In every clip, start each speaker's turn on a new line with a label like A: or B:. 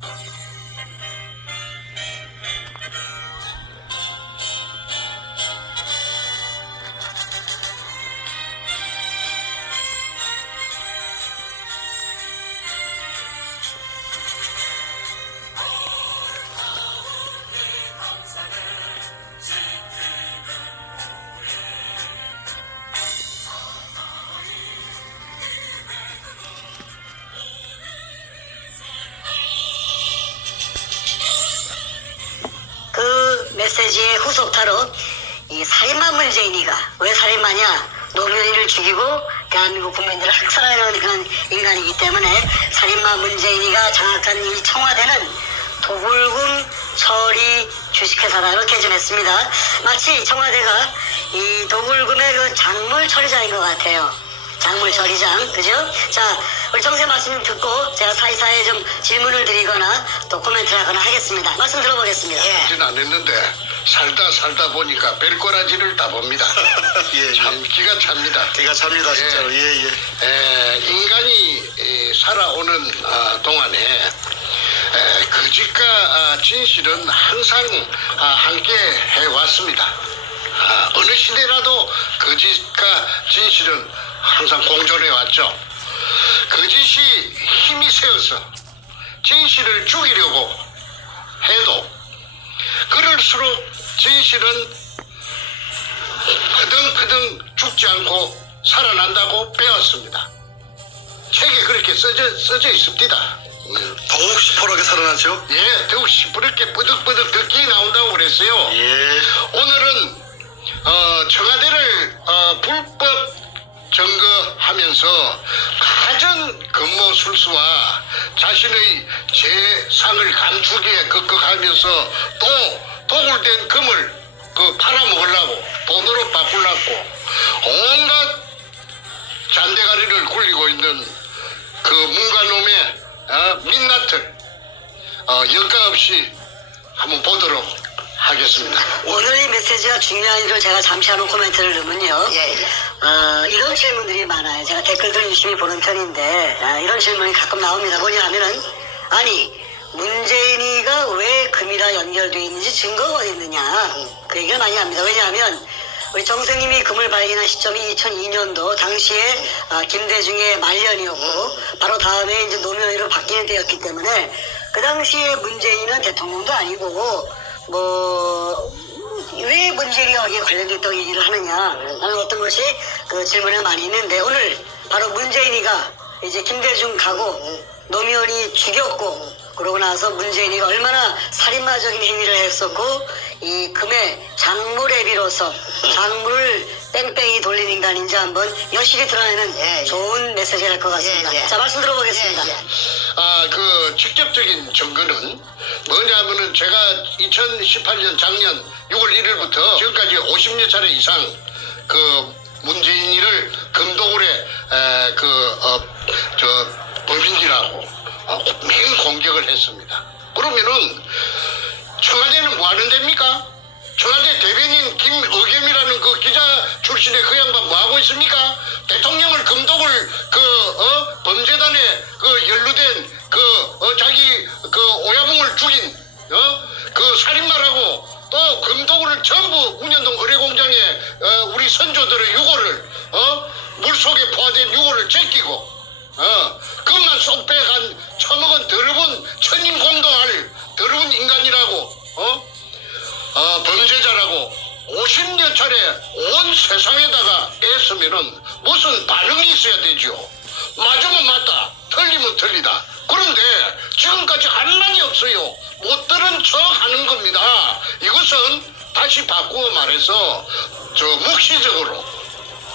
A: 그 살인마 문재인이가 장악한 이 청와대는 도굴금 처리 주식회사다 이렇게 전했습니다. 마치 청와대가 이 도굴금의 그 작물 처리장인 것 같아요. 작물 처리장, 그죠? 자, 우리 정세 말씀 듣고 제가 사이사이에 좀 질문을 드리거나 또 코멘트를 하거나 하겠습니다. 말씀 들어보겠습니다.
B: 하진 않았는데 살다 살다 보니까 별꼬라지를 다 봅니다.
C: 예, 예.
B: 참 기가 찹니다.
C: 기가 찹니다 진짜로 예 예
B: 에, 인간이 에, 살아오는 아, 동안에 에, 거짓과 아, 진실은 항상 아, 함께 해왔습니다. 아, 어느 시대라도 거짓과 진실은 항상 공존해 왔죠. 거짓이 힘이 세어서 진실을 죽이려고 해도 그럴수록 진실은 허등허등 죽지 않고 살아난다고 배웠습니다. 책에 그렇게 써져, 써져 있습니다. 음,
C: 더욱 시퍼렇게 살아나죠
B: 예, 더욱 시퍼렇게 쁘득쁘득 듣기 나온다고 그랬어요.
C: 예
B: 오늘은 어, 청와대를 어, 불법 점거하면서 가진 근무 술수와 자신의 재상을 감추기에 극극하면서 또 도굴된 금을 그 팔아먹으려고 돈으로 바꾸려고 온갖 잔대가리를 굴리고 있는 그 문가놈의 어, 민낯을 어, 여과 없이 한번 보도록 하겠습니다.
A: 오늘 이 메시지가 중요한 일을 제가 잠시 한번 코멘트를 넣으면요. 어, 이런 질문들이 많아요. 제가 댓글들 유심히 보는 편인데, 아, 이런 질문이 가끔 나옵니다. 뭐냐 하면은, 아니, 문재인이가 왜 금이라 연결되어 있는지 증거가 어디 있느냐. 그 얘기를 많이 합니다. 왜냐하면, 우리 정생님이 금을 발견한 시점이 2002년도 당시에 아, 김대중의 말년이었고 바로 다음에 이제 노무현으로 바뀌는 때였기 때문에 그 당시에 문재인은 대통령도 아니고 뭐 왜 문재인이 여기에 관련됐다고 얘기를 하느냐 라는 어떤 것이 그 질문에 많이 있는데 오늘 바로 문재인이가 이제 김대중 가고 노무현이 죽였고 그러고 나서 문재인이가 얼마나 살인마적인 행위를 했었고 이 금의 장물에 비로소 장물을 뺑뺑이 돌린 인간인지 한번 여실히 드러내는 좋은 메시지가 될것 같습니다. 자 말씀 들어보겠습니다.
B: 아, 그 직접적인 증거는 뭐냐면은 제가 2018년 작년 6월 1일부터 지금까지 50여 차례 이상 그 문재인이를 금도굴에 에, 그, 어, 공격을 했습니다. 그러면은 청와대는 뭐 하는 데입니까? 청와대 대변인 김의겸이라는 그 기자 출신의 그 양반 뭐 하고 있습니까? 대통령을 금독을 그 어? 범죄단에 그 연루된 그 어, 자기 그 오야붕을 죽인 어? 그 살인마라고 또 금독을 전부 운현동 의뢰공장에 어, 우리 선조들의 유골을 어? 물속에 포화된 유골을 제끼고 어, 그것만 쏙 빼간 처먹은 더러운 천인공도할 더러운 인간이라고 어? 어, 범죄자라고 50여 차례 온 세상에다가 애쓰면은 무슨 반응이 있어야 되죠. 맞으면 맞다, 틀리면 틀리다. 그런데 지금까지 한란이 없어요. 못 들은 척 하는 겁니다. 이것은 다시 바꾸어 말해서 저 묵시적으로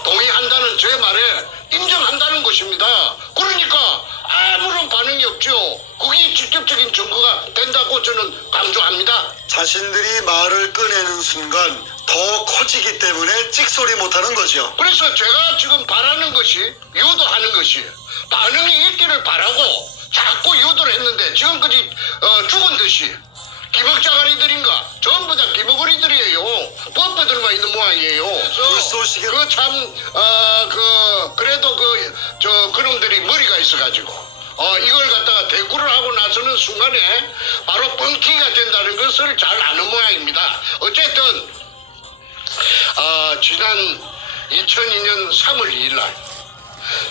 B: 동의한다는 제 말에 인정한다는 것입니다. 그러니까 아무런 반응이 없죠. 그게 직접적인 증거가 된다고 저는 강조합니다.
C: 자신들이 말을 꺼내는 순간 더 커지기 때문에 찍소리 못하는 거죠
B: 그래서 제가 지금 바라는 것이 유도하는 것이 반응이 있기를 바라고 자꾸 유도를 했는데 지금까지 어, 죽은 듯이 기먹자가리들인가? 전부 다 기먹거리들이에요. 뻣뻣들만 있는 모양이에요.
C: 불쏘시개-
B: 그참 어 그 그래도 그 저 그놈들이 머리가 있어가지고. 어, 이걸 갖다가 대꾸를 하고 나서는 순간에 바로 뻥튀기가 된다는 것을 잘 아는 모양입니다. 어쨌든 어, 지난 2002년 3월 2일 날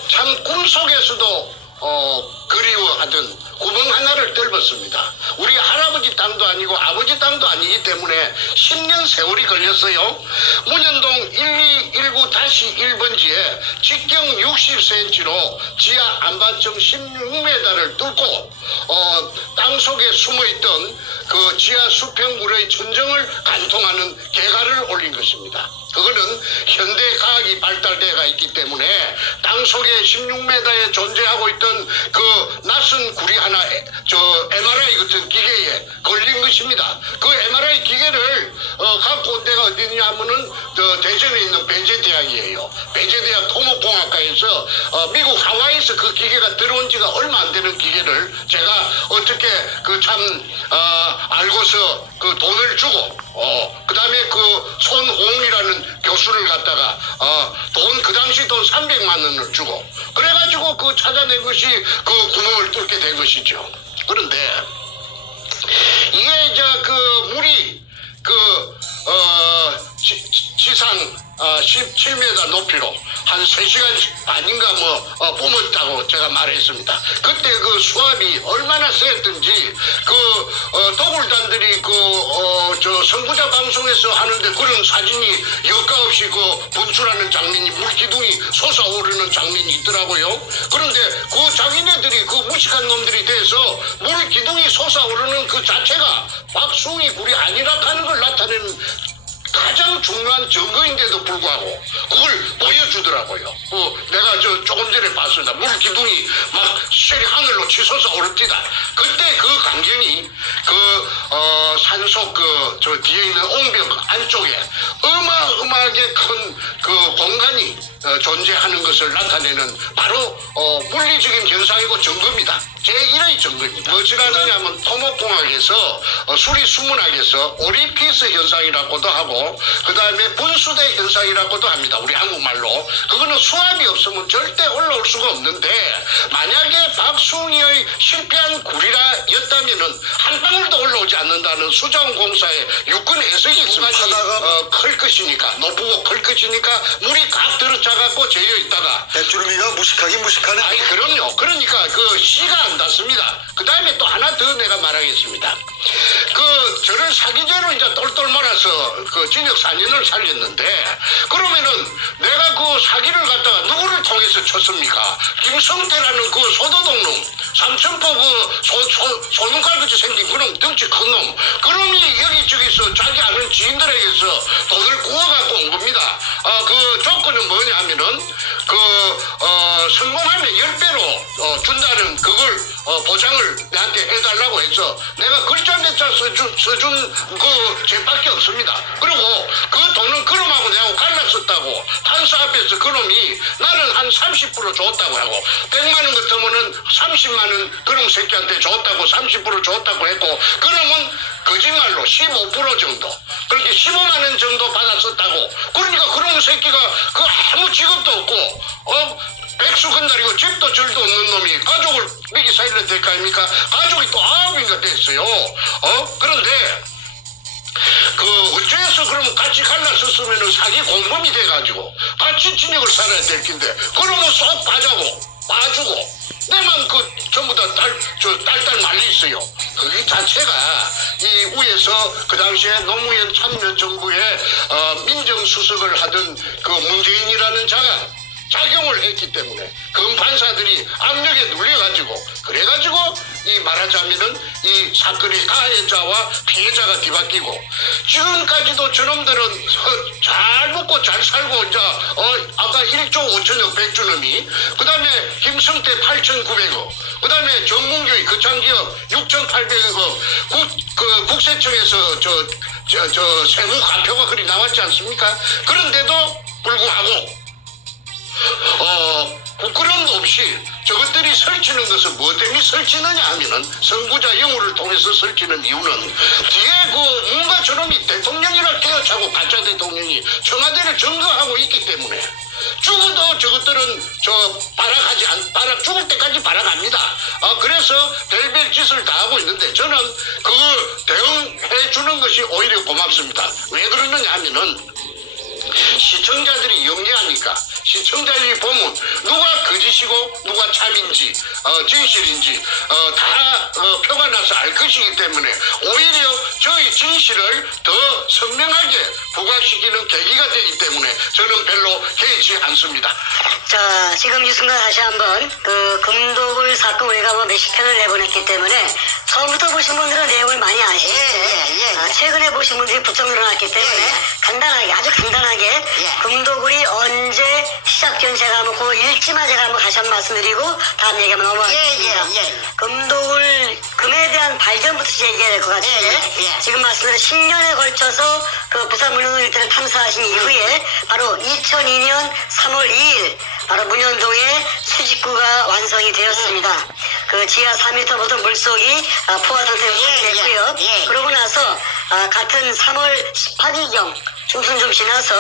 B: 참 꿈속에서도 어, 그리워하던 구멍 하나를 뚫었습니다. 우리 할아버지 땅도 아니고 아버지 땅도 아니기 때문에 10년 세월이 걸렸어요. 문현동 1219-1번지에 직경 60cm로 지하 안반층 16m를 뚫고 어, 땅 속에 숨어있던 그 지하 수평물의 천정을 간통하는 개가를 올린 것입니다. 그거는 현대 과학이 발달돼가 있기 때문에 땅 속에 16m에 존재하고 있던 그 낯선 구리 하나 에- 저 MRI 같은 기계에 걸린 것입니다. 그 MRI 기계를 어, 갖고 온 데가 어디냐 하면은 저 대전에 있는 벤제 대학이에요. 벤제 대학 토목공학과에서 어, 미국 하와이에서 그 기계가 들어온 지가 얼마 안 되는 기계를 제가 어떻게 그참 알고서 그 돈을 주고 어, 그 다음에 그 손홍이라는 교수를 갖다가 어, 돈 그 당시 돈 300만 원을 주고 그래가지고 그 찾아낸 것이 그 구멍을 뚫게 된 것이죠. 그런데 이게 이제 그 물이 그, 어, 지, 상 어, 17m 높이로 한 3시간 반인가 뭐 어, 뿜었다고 제가 말했습니다. 그때 그 수압이 얼마나 셌던지 그 어, 도굴단들이 그 어, 저 선구자 방송에서 하는데 그런 사진이 여과 없이 그 분출하는 장면이 물기둥이 솟아오르는 장면이 있더라고요. 그런데 그 자기네들이 그 무식한 놈들이 돼서 물기둥이 솟아오르는 그 자체가 박숭이 굴이 아니라 하는 걸 나타내는 가장 중요한 증거인데도 불구하고 그걸 보여주더라고요. 어, 내가 저 조금 전에 봤습니다. 물 기둥이 막 셀이 하늘로 치솟아 오릅니다. 그때 그 광경이 그 어, 산속 그 저 뒤에 있는 옹벽 안쪽에 어마어마하게 큰 그 공간이 어, 존재하는 것을 나타내는 바로 어, 물리적인 현상이고 증거입니다. 제1의 증거입니다. 무엇이라느냐면 토목공학에서 어, 수리 수문학에서 오리피스 현상이라고도 하고 그 다음에 분수대 현상이라고도 합니다. 우리 한국말로 그거는 수압이 없으면 절대 올라올 수가 없는데 만약에 박숭이의 실패한 구리라였다면은 한 방울도 올라오지 않는다는 수자원공사의 육군 해석이 있습니다. 어, 클 것이니까 높고 클 것이니까 물이 각 들어차 갖고 재어 있다가
C: 배추르미가 무식하긴 무식하네.
B: 아니 그럼요. 그러니까 그 씨가 안 닿습니다. 그 다음에 또 더 내가 말하겠습니다. 그 저를 사기죄로 이제 똘똘 몰아서 그 징역 4년을 살렸는데 그러면은 내가 그 사기를 갖다가 누구를 통해서 쳤습니까? 김성태라는 그 소도동 놈 삼천포 그 소, 소, 소눈깔같이 생긴 그놈 덩치 큰 놈. 그놈이 여기 저기서 자기 아는 지인들에게서 돈을 구워갖고 온 겁니다. 아, 그 조건은 뭐냐 하면은 그, 어, 성공하면 10배로 어, 준다는 그걸 어, 보장을 나한테 해달라고 해서 내가 글자 몇 자 써준, 써준 그 죄밖에 없습니다. 그리고 그 돈은 그놈하고 내하고 갈랐었다고 판사 앞에서 그놈이 나는 한 30% 줬다고 하고 100만 원 같으면은 30만 원 그놈 새끼한테 줬다고 30% 줬다고 했고 그놈은 거짓말로 15% 정도 그렇게 15만 원 정도 받았었다고 그러니까 그놈 새끼가 그 아무 직업도 없고 어 백수 건달이고 집도 절도 없는 놈이 가족을 미기 살려야 될거 아닙니까? 가족이 또 아홉인가 됐어요. 어? 그런데 그 어째서 그러면 같이 갈라섰으면 사기 공범이 돼가지고 같이 진역을 살아야 될 텐데 그러면 쏙 빠자고 빠주고 내만 그 전부 다 딸, 저 딸딸 말려 있어요. 그 자체가 이 위에서 그 당시에 노무현 참여정부의 어, 민정수석을 하던 그 문재인이라는 자가 작용을 했기 때문에 검판사들이 압력에 눌려가지고 그래가지고 이 말하자면은 이 사건의 가해자와 피해자가 뒤바뀌고 지금까지도 저놈들은 어, 잘 먹고 잘 살고 이제 어 아까 1조 5천억 백주놈이 그 다음에 김성태 8,900억 그 다음에 정문교의 거창기업 6,800억 국, 그 국세청에서 저, 저, 저 세무 가표가 그리 나왔지 않습니까? 그런데도 불구하고 어, 부끄러움 없이 저것들이 설치는 것은 뭐 때문에 설치느냐 하면은 선구자 영우를 통해서 설치는 이유는 뒤에 그 뭔가 저놈이 대통령이라 깨어차고 가짜 대통령이 청와대를 점거하고 있기 때문에 죽어도 저것들은 저 발악하지 않, 발악 죽을 때까지 발악합니다. 아 그래서 별별 짓을 다 하고 있는데 저는 그걸 대응해 주는 것이 오히려 고맙습니다. 왜 그러느냐 하면은 시청자들이 영리하니까 시청자들이 보면 누가 거짓이고 누가 참인지 어, 진실인지 어, 다 어, 표가 나서 알 것이기 때문에 오히려 저희 진실을 더 선명하게 부각시키는 계기가 되기 때문에 저는 별로 개의치 않습니다.
A: 자, 지금 이 순간 다시 한번 그 금독을 사건 뭐 몇십 편을 내보냈기 때문에 처음부터 보신 분들은 내용을 많이 아시죠?
D: 예, 예, 예.
A: 아, 최근에 보신 분들이 부쩍 늘어났기 때문에
D: 예, 예.
A: 간단하게 아주 간단하게
D: 예.
A: 금독을이 언제 시작된 제가 한번 그 일지만 제가 한번 다시 한번 말씀드리고 다음 얘기 한번 넘어가겠습니다.
D: 예, 예, 예.
A: 금독을 금에 대한 발견부터 얘기해야 될 것 같은데
D: 예, 예, 예.
A: 지금 말씀드린 10년에 걸쳐서 그 부산 문현동 일대를 탐사하신 이후에 바로 2002년 3월 2일 바로 문현동에 수직구가 완성이 되었습니다. 그 지하 4m부터 물속이 아, 포화 상태로
D: 예, 예,
A: 됐고요.
D: 예.
A: 그러고 나서 아, 같은 3월 18일경 중순 좀 지나서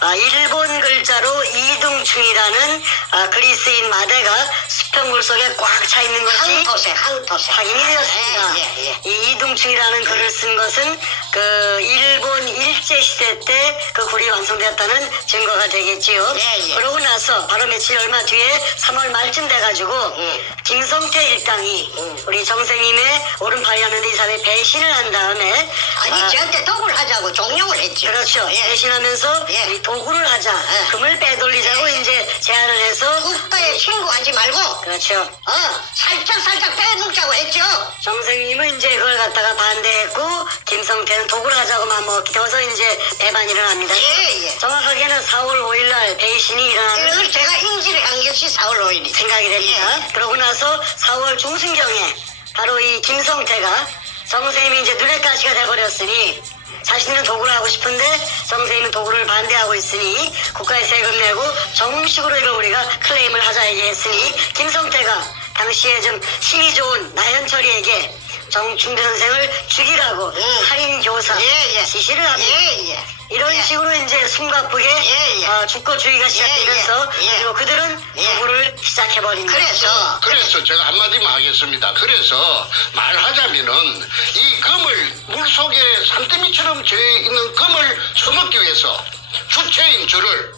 A: 아, 일본 글자로 이둥충이라는 아, 그리스인 마대가 수평 물 속에 꽉 차 있는 것이
D: 항토세, 항토세.
A: 확인이 되었습니다.
D: 예, 예, 예.
A: 이 이둥충이라는 글을 쓴 것은 그 일본 일제 시대 때 그 굴이 완성되었다는 증거가 되겠지요.
D: 예, 예.
A: 그러고 나서 바로 며칠 얼마 뒤에 3월 말쯤 돼가지고
D: 음.
A: 김성태 일당이
D: 음.
A: 우리 정생님의 오른팔이 하는데 이 사람이 배신을 한 다음에
D: 아니,
A: 아,
D: 저한테 독을 하자고 종용을 했지.
A: 그렇죠.
D: 예.
A: 배신하면서
D: 예.
A: 우리 도구를 하자,
D: 예.
A: 금을 빼돌리자고
D: 예, 예.
A: 이제 제안을 해서
D: 국가에 신고하지 말고,
A: 그렇죠.
D: 어, 살짝 살짝 빼먹자고 했죠.
A: 정생님은 이제 그걸 갖다가 반대했고 김성태는 독을 하자고만 뭐 기어서 이제 배반이 일어납니다.
D: 예, 예.
A: 정확하게는 4월 5일 날 배신이 일어나는
D: 이걸 제가 인지를 한 것이 4월 5일이죠.
A: 생각이 됩니다.
D: 예.
A: 그러고 나서 4월 중순경에 바로 이 김성태가 정생님이 이제 눈의 가시가 돼버렸으니 자신은 도구를 하고 싶은데 정생님은 도구를 반대하고 있으니 국가에 세금 내고 정식으로 이걸 우리가 클레임을 하자 얘기했으니 김성태가 당시에 좀 힘이 좋은 나현철이에게 정충대 선생을 죽이라고
D: 음.
A: 살인 교사
D: 예, 예.
A: 지시를 합니다.
D: 예, 예.
A: 이런
D: 예.
A: 식으로 이제 숨가쁘게
D: 예, 예.
A: 어, 주거주의가 시작되면서
D: 예, 예.
A: 그리고 그들은
D: 예.
A: 도구를 시작해버립니다.
D: 그래서,
B: 그래서 제가 한마디만 하겠습니다. 그래서 말하자면은 이 금을 물 속에 산더미처럼 져 있는 금을 처먹기 위해서 주체인 저를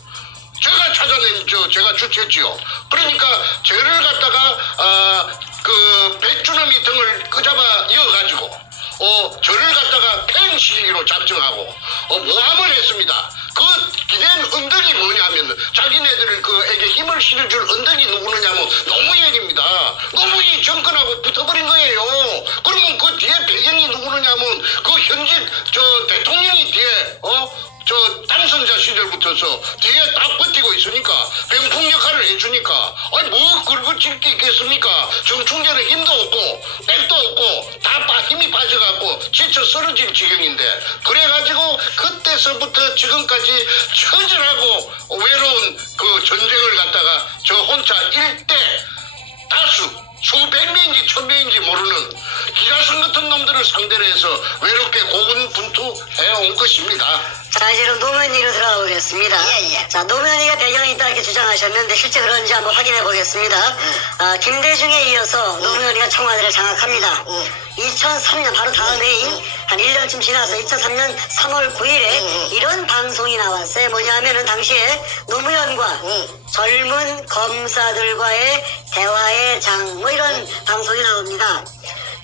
B: 제가 찾아낸 저 제가 주체지요. 그러니까 저를 갖다가 아그 백주놈이 등을 끄잡아 이어가지고 어 저를 갖다가 팽시기로 작정하고 어 모함을 했습니다. 그 기댄 언덕이 뭐냐면 자기네들 그에게 힘을 실어줄 언덕이 누구느냐면 노무현입니다. 노무현이 정권하고 붙어버린 거예요. 그러면 그 뒤에 배경이 누구느냐면 그 현직 시절부터서 뒤에 딱 버티고 있으니까 병풍 역할을 해주니까 아니 뭐 그걸 질게 있겠습니까 정충전에 힘도 없고 백도 없고 다 빠- 힘이 빠져갖고 지쳐 쓰러질 지경인데 그래가지고 그때서부터 지금까지 처절하고 외로운 그 전쟁을 갖다가 저 혼자 일대 다수 수백 명인지 천 명인지 모르는 기자선 같은 놈들을 상대로 해서 외롭게 고군분투해 온 것입니다.
A: 자, 이제 그럼 노무현이로 들어가 보겠습니다.
D: 예, 예.
A: 자, 노무현이가 배경이 있다 이렇게 주장하셨는데 실제 그런지 한번 확인해 보겠습니다.
D: 음.
A: 아, 김대중에 이어서 노무현이가 청와대를 장악합니다.
D: 음.
A: 2003년 바로 다음 해인 한 1년쯤 지나서 2003년 3월 9일에
D: 음.
A: 이런 방송이 나왔어요. 뭐냐면은 당시에 노무현과
D: 음.
A: 젊은 검사들과의 대화의 장 뭐 이런 방송이 나옵니다.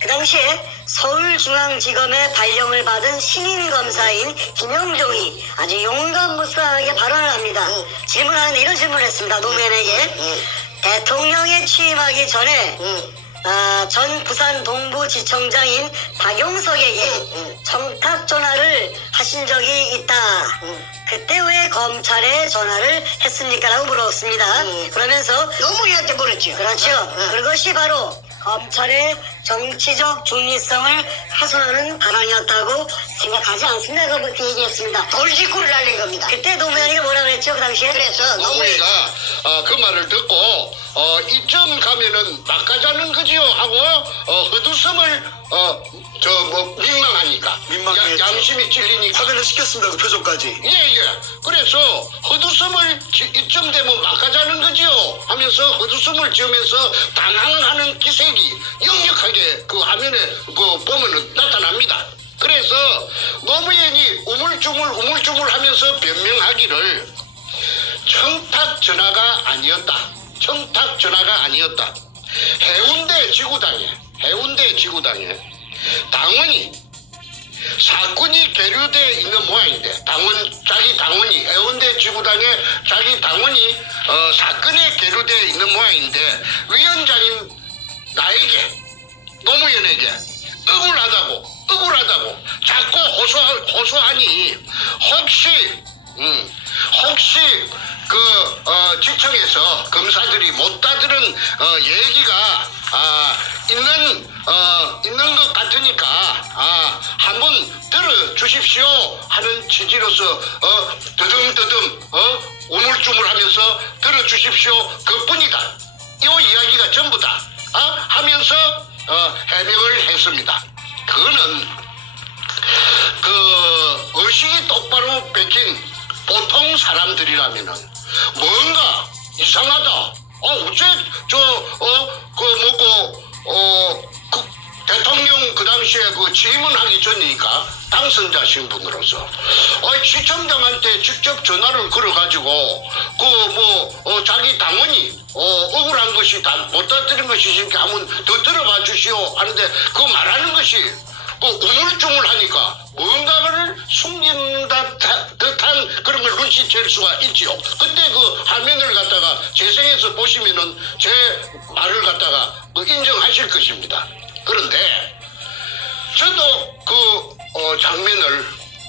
A: 그 당시에 서울중앙지검의 발령을 받은 신인 검사인 김영종이 아주 용감무쌍하게 발언을 합니다.
D: 음.
A: 질문하는데 이런 질문을 했습니다. 노무현에게
D: 음.
A: 대통령에 취임하기 전에
D: 음.
A: 아, 전 부산 동부지청장인 박용석에게
D: 음, 음.
A: 청탁 전화를 하신 적이 있다.
D: 음.
A: 그때 왜 검찰에 전화를 했습니까? 라고 물었습니다.
D: 음.
A: 그러면서
D: 노무현한테 물었죠.
A: 그렇죠.
D: 어, 어.
A: 그것이 바로 검찰의 정치적 중립성을 훼손하는 발언이었다고 생각하지 않습니다. 그렇게 얘기했습니다.
D: 돌직구를 날린 겁니다.
A: 그때 노무현이가 뭐라 그랬죠? 그 당시에?
D: 그래서 노무현
B: 노무현이가 아, 그 말을 듣고 어, 이점 가면은 막가자는 거지요 하고 어, 헛웃음을 어, 저 뭐 민망하니까
C: 민망했죠.
B: 야- 양심이 찔리니까
C: 확인을 시켰습니다. 그 표정까지.
B: 예예 그래서 헛웃음을 지- 이쯤 되면 막가자는 거지요 하면서 헛웃음을 지으면서 당황하는 기색이 역력하게 그 화면에 그 보면은 나타납니다 그래서 노무현이 우물쭈물 우물쭈물 하면서 변명하기를 청탁 전화가 아니었다. 청탁 전화가 아니었다. 해운대 지구당에 해운대 지구당에 당원이 사건이 계류돼 있는 모양인데 당원 자기 당원이 해운대 지구당에 자기 당원이 어, 사건에 계류돼 있는 모양인데 위원장인 나에게 노무현에게 억울하다고 억울하다고 자꾸 호소 호소하니 혹시 음, 혹시 그 어, 지청에서 검사들이 못 따들은 어, 얘기가 아, 있는 어, 있는 것 같으니까 아, 한번 들어 주십시오 하는 취지로서 어, 드듬드듬 어, 우물쭈물하면서 들어 주십시오 그뿐이다. 이 이야기가 전부다. 어? 하면서 어, 해명을 했습니다. 그거는 그 의식이 똑바로 베낀 보통 사람들이라면은 뭔가 이상하다. 어, 어째 저 어 그 뭐고 어 그 대통령 그 당시에 그 취임하기 전이니까 당선자 신분으로서 어, 시청장한테 직접 전화를 걸어가지고 그뭐 자기 당원이 어, 억울한 것이 다 못다들은 것이 지금 한번 더 들어봐 주시오 하는데 그 말하는 것이 그 우물쭈물하니까 뭔가를 숨긴 듯한 그런 걸 눈치챌 수가 있지요. 근데 그 화면을 갖다가 재생해서 보시면은 제 말을 갖다가 뭐 인정하실 것입니다. 그런데 저도 그 어, 장면을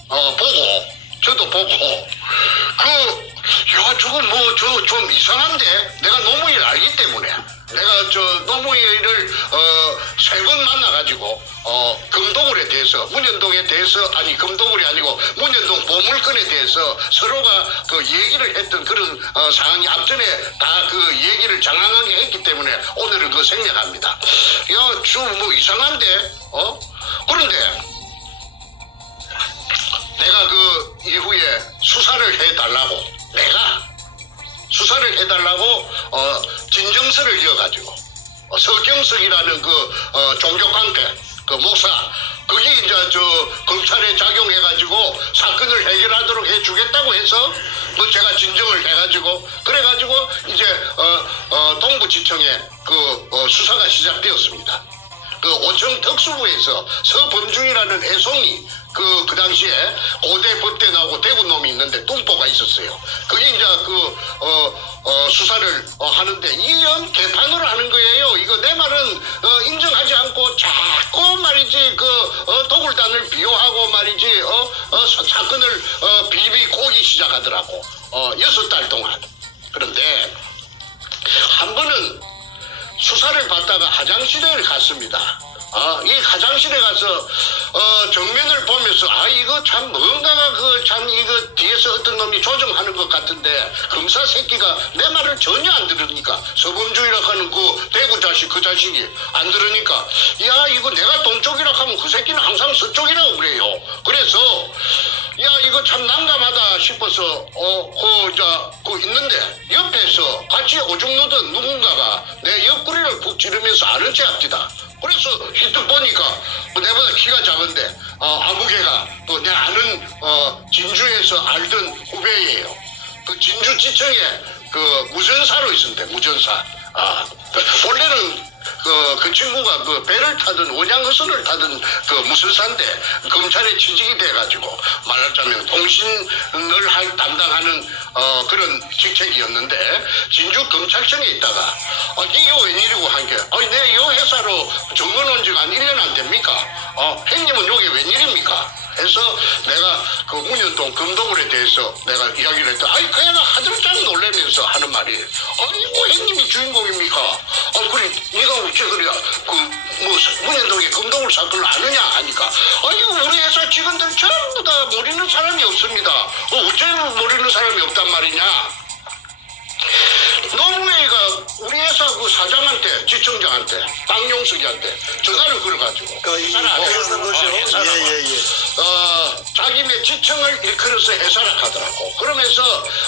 B: 어, 보고 저도 보고 그 야 저거 뭐 저 좀 이상한데? 내가 노무현을 알기 때문에 내가 저 노무현을 어, 세 번 만나가지고 어, 금도굴에 대해서 문현동에 대해서 아니 금도굴이 아니고 문현동 보물건에 대해서 서로가 그 얘기를 했던 그런 어, 상황이 앞전에 다 그 얘기를 장황하게 했기 때문에 오늘은 그 생략합니다. 야, 저뭐 이상한데, 어? 그런데 내가 그 이후에 수사를 해달라고 내가 수사를 해달라고 어, 진정서를 이어가지고 어, 서경석이라는 그 어, 종교 관계 그 목사 그게 이제 저 검찰에 작용해가지고 사건을 해결하도록 해주겠다고 해서 뭐 제가 진정을 해가지고 그래가지고 이제 어, 어, 동부지청에 그 어, 수사가 시작되었습니다. 그 오청 특수부에서 서범중이라는 애송이 그, 그 당시에 고대 법대 나오고 대구 놈이 있는데 뚱보가 있었어요. 그게 이제 그, 어, 어, 수사를 어, 하는데 이연 개판으로 하는 거예요. 이거 내 말은 어, 인정하지 않고 자꾸 말이지 그 어, 도굴단을 비호하고 말이지 어, 어, 사- 사건을 어, 비비 꼬기 시작하더라고. 어, 여섯 달 동안. 그런데 한 번은 수사를 받다가 화장실에 갔습니다. 아, 이 화장실에 가서 어, 정면을 보면서 아 이거 참 뭔가가 그 참 이거 뒤에서 어떤 놈이 조정하는 것 같은데 검사 새끼가 내 말을 전혀 안 들으니까 서범주의라 하는 그 대구 자식 그 자식이 안 들으니까 야 이거 내가 동쪽이라 하면 그 새끼는 항상 서쪽이라고 그래요. 그래서 야 이거 참 난감하다 싶어서 어그저그 있는데 옆에서 같이 오줌 누던 누군가가 내 옆구리를 푹 찌르면서 아는 체 앞디다. 그래서 히트 보니까 뭐 내보다 키가 작은데 어, 아무개가 뭐내 아는 어, 진주에서 알던 후배예요. 그 진주 지청에 그 무전사로 있었는데 무전사. 아그 원래는 그, 그 친구가 그 배를 타든 원양어선을 타든 그 무술사인데 검찰에 취직이 돼가지고 말하자면 통신을 할 담당하는 어, 그런 직책이었는데 진주 검찰청에 있다가 어, 이게 웬일이고 한 게 아니 내이 회사로 정근 온 지가 한 1년 안 됩니까? 어, 형님은 요게 웬일입니까? 해서 내가 그 문현동 금도굴에 대해서 내가 이야기를 했다. 아니 그 애가 하들짝 놀라면서 하는 말이 아니 뭐 형님이 주인공입니까? 아 그래 네가 어째 그래 그뭐 문현동에 금도굴 사건을 아느냐 하니까 아니 우리 회사 직원들 전부 다 모르는 사람이 없습니다. 어, 어째 모르는 사람이 없단 말이냐? 노무현이가 우리 회사 그 사장한테 지청장한테 박용석이한테 전화를 걸어가지고
C: 그러니까 이
B: 회사를
C: 회사
B: 안
C: 거죠.
B: 어, 회사를
C: 예, 예, 예.
B: 어, 자기네 지청을 일컬어서 회사라 하더라고. 그러면서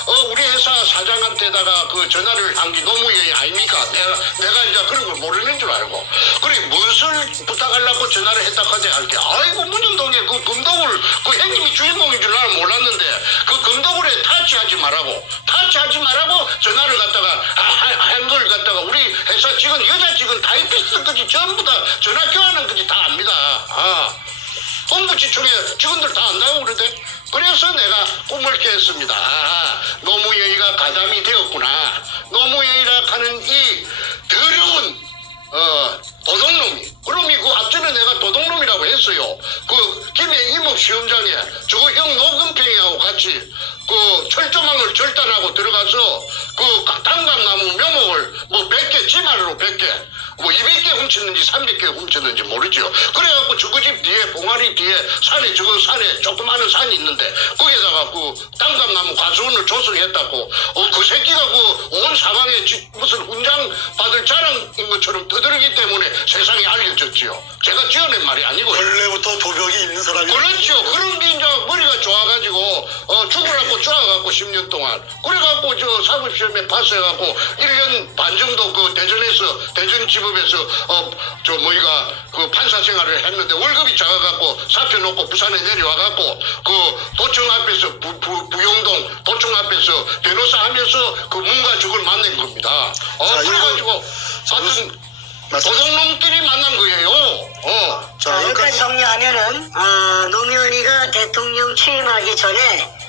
B: 어, 우리 회사 사장한테다가 그 전화를 한 게 너무 예의 아닙니까? 내가 내가 이제 그런 걸 모르는 줄 알고. 그래 무엇을 부탁하려고 전화를 했다 하대 할게. 아이고 문현동에 그 금도굴 그 형님이 주인공인 줄 나는 몰랐는데 그 금도굴에 타치하지 말라고 타치하지 말라고 전화를 갖다가 아, 한걸 갖다가 우리 회사 직원 여자 직원 타이피스트까지 전부 다 전화 교환한 거지 다 압니다. 아. 본부지청에 직원들 다 안다고 그러대. 그래서 내가 꿈을 깼습니다. 아, 노무현이가 가담이 되었구나. 노무현이라 하는 이 더러운 어, 도둑놈이. 그럼이 그 앞전에 내가 도둑놈이라고 했어요. 그 김해 임업 시험장에 저거 형 노금평이하고 같이 그 철조망을 절단하고 들어가서 그 단감나무 묘목을 뭐 100개 지마로 100개 뭐 200개 훔쳤는지 300개 훔쳤는지 모르죠. 그래갖고 저거 집 뒤에 봉아리 뒤에 산에 저거 산에 조그마한 산이 있는데 거기에다가 그 단감나무 과수원을 조성했다고 어, 그 새끼가 그 온 사방에 지- 무슨 훈장 받을 자랑인 것처럼 떠들기 때문에 세상에 알려졌지요. 제가 지어낸 말이 아니고
C: 원래부터 도벽이 있는 사람이
B: 그렇죠. 그런 게 이제 머리가 좋아가지고 어, 죽으라고 좋아갖고 10년 동안 그래갖고 저 사법시험에 파스해갖고 1년 반 정도 그 대전에서 대전 지법에서 어저 뭐이가 그 판사 생활을 했는데 월급이 작아갖고 사표 놓고 부산에 내려와갖고 그 도청 앞에서 부, 부, 부영동 도청 앞에서 변호사 하면서 그 문가 죽을 만난 겁니다. 어
C: 자,
B: 그래가지고 하여튼. 도둑놈끼리 만난 거예요. 어.
C: 자,
A: 자,
C: 여기까지
A: 정리하면은 아, 노무현이가 대통령 취임하기 전에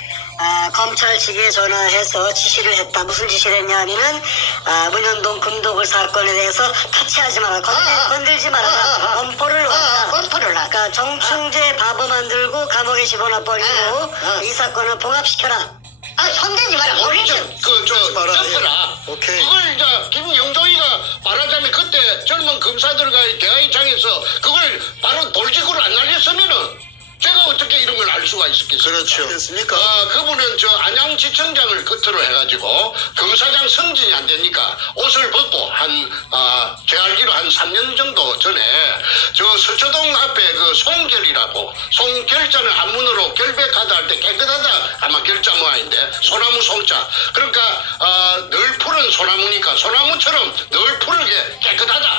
A: 아, 검찰 측에 전화해서 지시를 했다. 무슨 지시를 했냐 하면은 아, 문현동 금독을 사건에 대해서 타치하지 마라. 건들,
D: 아, 아.
A: 건들지 마라.
D: 아, 아, 아.
A: 엄포를
D: 어. 어, 엄포를 놨다.
A: 그러니까 정충재 바보 만들고 감옥에 집어넣어 버리고
D: 아, 아.
A: 이 사건을 봉합시켜라.
D: 아, 손대지 마라.
B: 어리죠.
D: 모르죠.
B: 그저 점프라.
C: 예. 오케이.
B: 그걸 이제 김영도이가 말하자면 그때 젊은 검사들과의 대화의장에서 그걸 바로 돌직구를 안 날렸으면은 제가 어떻게 이런 걸 알 수가 있었겠습니까?
C: 그렇죠. 됐습니까?
B: 아, 그분은 저 안양지청장을 끝으로 해가지고 검사장 승진이 안 되니까 옷을 벗고 한, 아, 제 알기로 한 3년 정도 전에 저 서초동 앞에 그 송결이라고 송결자는 한문으로 결백하다 할 때 깨끗하다 아마 결자 모양인데 소나무 송자 그러니까 아, 늘 푸른 소나무니까 소나무처럼 늘 푸르게 깨끗하다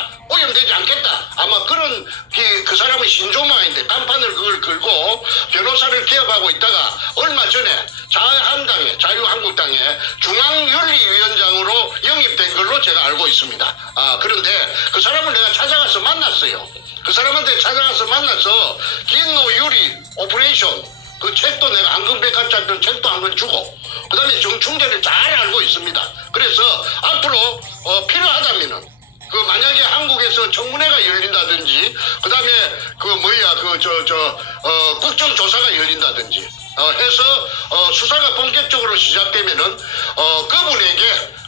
B: 오염되지 않겠다. 아마 그런 그, 그 사람은 신조마인데 간판을 그걸 걸고 변호사를 개업하고 있다가 얼마 전에 자한당에 자유한국당에 중앙윤리위원장으로 영입된 걸로 제가 알고 있습니다. 아 그런데 그 사람을 내가 찾아가서 만났어요. 그 사람한테 찾아가서 만나서 긴노유리 오퍼레이션 그 책도 내가 한금백화점 책도 한 권 주고 그 다음에 정충재를 잘 알고 있습니다. 그래서 앞으로 어, 필요하다면은 그 만약에 한국에서 청문회가 열린다든지 그다음에 그 뭐야 그 저 저 어, 국정조사가 열린다든지 어, 해서 어, 수사가 본격적으로 시작되면은 어, 그분에게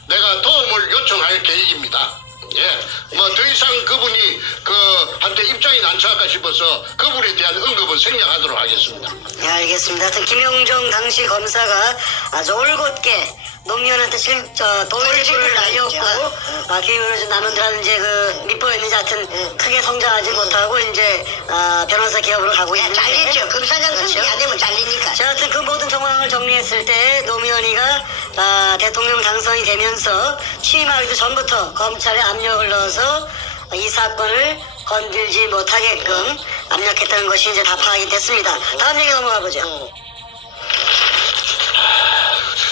B: 내가 도움을 요청할 계획입니다. 예, 뭐 더 이상 그분이 그 한테 입장 이 난처할까 싶어서 그분에 대한 언급은 생략하도록 하겠습니다.
A: 네, 알겠습니다. 하여튼 김용정 당시 검사가 아주 올곧게 노무현한테 실, 저, 돌직을 날렸고,
D: 날렸죠.
A: 아, 김용정 남원들은 이제 그, 밑보였는지 하여튼 크게 성장하지 못하고, 이제, 아, 변호사 기업으로 가고
D: 야,
A: 있는데.
D: 잘리죠. 검사장 승진 안 되면 잘리니까.
A: 자, 하여튼 그 모든 정황을 정리했을 때 노무현이가 아, 대통령 당선이 되면서 취임하기도 전부터 검찰에 압력을 넣어서 이 사건을 건들지 못하게끔 압력했다는 것이 이제 다 파악이 됐습니다. 다음 얘기 넘어가 보죠.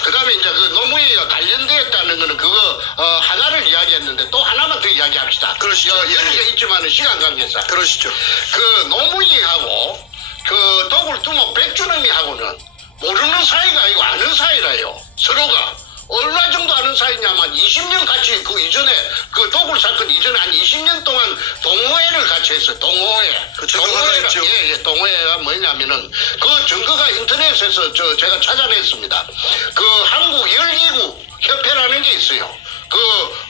B: 그 다음에 이제 그 노무현이가 관련되었다는 거는 그거 어, 하나를 이야기했는데 또 하나만 더 이야기합시다.
C: 그러시죠.
B: 여, 여러 개 있지만은 시간 관계상.
C: 그러시죠.
B: 그 노무현하고 그 도굴 두목 백주놈이하고는 모르는 사이가 아니고 아는 사이라요. 서로가. 얼마 정도 아는 사이냐면 20년 같이 그 이전에 그 도굴 사건 이전에 한 20년 동안 동호회를 같이 했어요. 동호회.
C: 그 있죠.
B: 예, 예, 동호회가 뭐냐면은 그 증거가 인터넷에서 저 제가 찾아냈습니다. 그 한국 열기구 협회라는 게 있어요. 그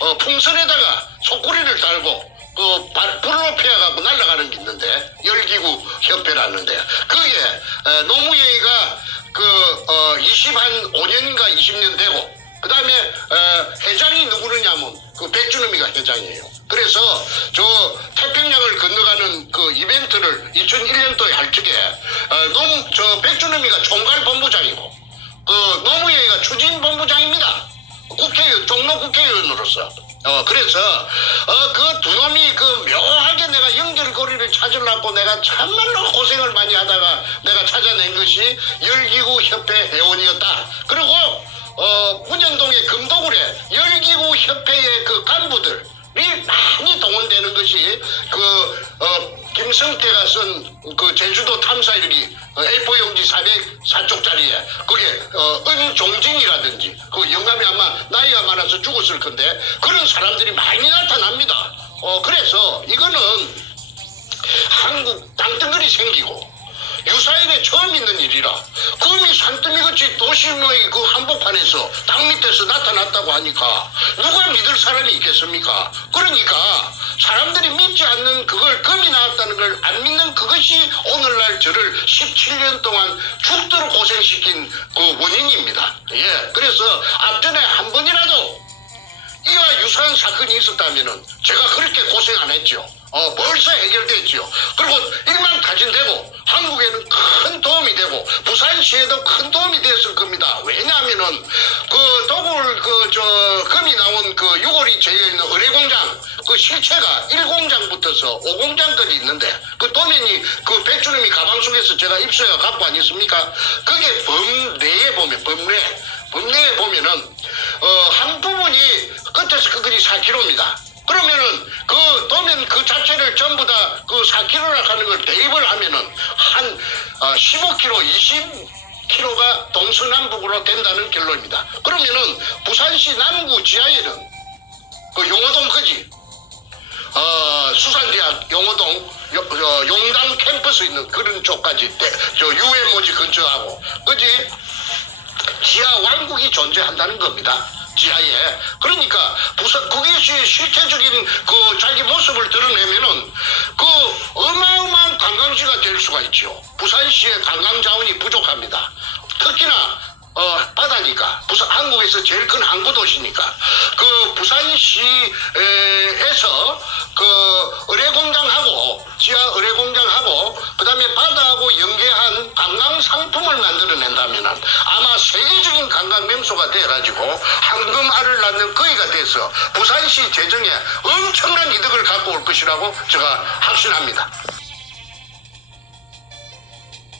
B: 어, 풍선에다가 속구리를 달고 그 발- 불을 높여갖고 날아가는 게 있는데 열기구 협회라는데 그게 에, 노무현이가 그 어, 20 한 5년인가 20년 되고 그 다음에 회장이 누구느냐면 그 백준음이가 회장이에요. 그래서 저 태평양을 건너가는 그 이벤트를 2001년도에 할 적에 어, 노무 저 백준음이가 총괄 본부장이고 그 노무현이가 추진 본부장입니다. 국회의원 종로 국회의원으로서 어 그래서 어 그 두 놈이 그 묘하게 내가 연결고리를 찾으려고 내가 참말로 고생을 많이 하다가 내가 찾아낸 것이 열기구 협회 회원이었다. 그리고 어 문현동의 금도굴에 열기구 협회의 그 간부들 이 많이 동원되는 것이 그 어, 김성태가 쓴 그 제주도 탐사 일기 어, A4 용지 404쪽짜리에 그게 어, 은종진이라든지 그 영감이 아마 나이가 많아서 죽었을 건데 그런 사람들이 많이 나타납니다. 어 그래서 이거는 한국 땅덩어리 생기고 유사일에 처음 있는 일이라 금이 산더미같이 도심의 그 한복판에서 땅 밑에서 나타났다고 하니까 누가 믿을 사람이 있겠습니까? 그러니까 사람들이 믿지 않는 그걸 금이 나왔다는 걸 안 믿는 그것이 오늘날 저를 17년 동안 죽도록 고생시킨 그 원인입니다. 예, 그래서 앞전에 한 번이라도 이와 유사한 사건이 있었다면은 제가 그렇게 고생 안 했죠. 어, 벌써 해결됐죠. 그리고 일망타진되고 한국에는 큰 도움이 되고 부산시에도 큰 도움이 됐을 겁니다. 왜냐하면은 그 도굴 그저 금이 나온 그 유골이 재여 있는 의뢰공장 그 실체가 1공장부터서 5공장까지 있는데 그 도면이 그 백주님이 가방 속에서 제가 입수해 갖고 아니습니까? 그게 범내에 보면 범내 범내에 보면은 어, 한 부분이 끝에서 끝까지 4km입니다. 그러면은 그 도면 그 자체를 전부 다 그 4km라 하는 걸 대입을 하면은 한 어, 15km, 20km가 동서남북으로 된다는 결론입니다. 그러면은 부산시 남구 지하에는 그 용호동까지 어, 수산대학 용호동 요- 어, 용당 캠퍼스 있는 그런 쪽까지 대- 저 유해모지 근처하고 그지 지하 왕국이 존재한다는 겁니다. 지하에. 그러니까 부산 그것이 실체적인 그 자기 모습을 드러내면은 그 어마어마한 관광지가 될 수가 있죠. 부산시의 관광 자원이 부족합니다. 특히나 어, 바다니까 부산 한국에서 제일 큰 항구 도시니까 그 부산시에서 그 의뢰공장하고 지하 의뢰공장하고 그다음에 바다하고 연계한 관광 상품을 만들어낸다면은 아마 세계적인 관광 명소가 돼가지고 황금알을 낳는 거위가 돼서 부산시 재정에 엄청난 이득을 갖고 올 것이라고 제가 확신합니다.